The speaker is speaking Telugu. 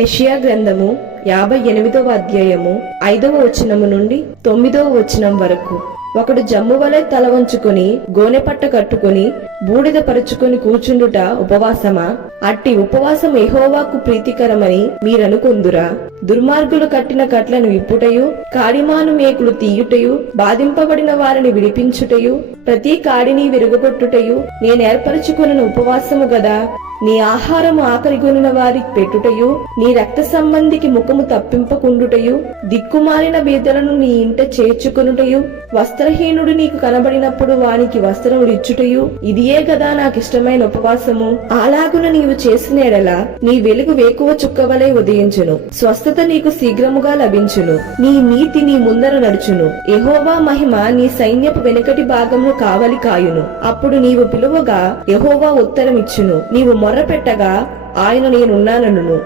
యెషయా గ్రంథము 58వ అధ్యాయము 5వ వచనము నుండి 9వ వచనం వరకు. ఒకడు జమ్ము వలె తల వంచుకొని గోనెపట్ట కట్టుకుని బూడిద పరుచుకొని కూర్చుండుట ఉపవాసమా? అట్టి ఉపవాసం యెహోవాకు ప్రీతికరమని మీరనుకొందురా? దుర్మార్గులు కట్టిన కట్లను విప్పుటయు, కాడిమాను మేకులు తీయుటయు, బాధింపబడిన వారిని విడిపించుటయు, ప్రతి కాడిని విరగొట్టుటయు నేనేర్పరచుకొనిన ఉపవాసము గదా. నీ ఆహారము ఆకలిగొనిన వారికి పెట్టుటయు, నీ రక్త సంబంధికి ముఖము తప్పింపకుండుటయు, దిక్కుమాలిన బీదలను నీ ఇంట చేర్చుకొనుటయు, వస్త్రహీనుడు నీకు కనబడినప్పుడు వానికి వస్త్రములిచ్చుటయు, ఇదియే గదా నాకిష్టమైన ఉపవాసము. అలాగున నీవు చేసిన ఎడల నీ వెలుగు వేకువ చుక్కవలే ఉదయించును, స్వస్థత నీకు శీఘ్రముగా లభించును, నీ నీతి నీ ముందర నడుచును. యెహోవా మహిమ నీ సైన్యపు వెనుకటి భాగమును కావలి కాయును. అప్పుడు నీవు పిలువగా యెహోవా ఉత్తరమిచ్చును, నీవు మొర్రపెట్టగా ఆయన నేనున్నానను.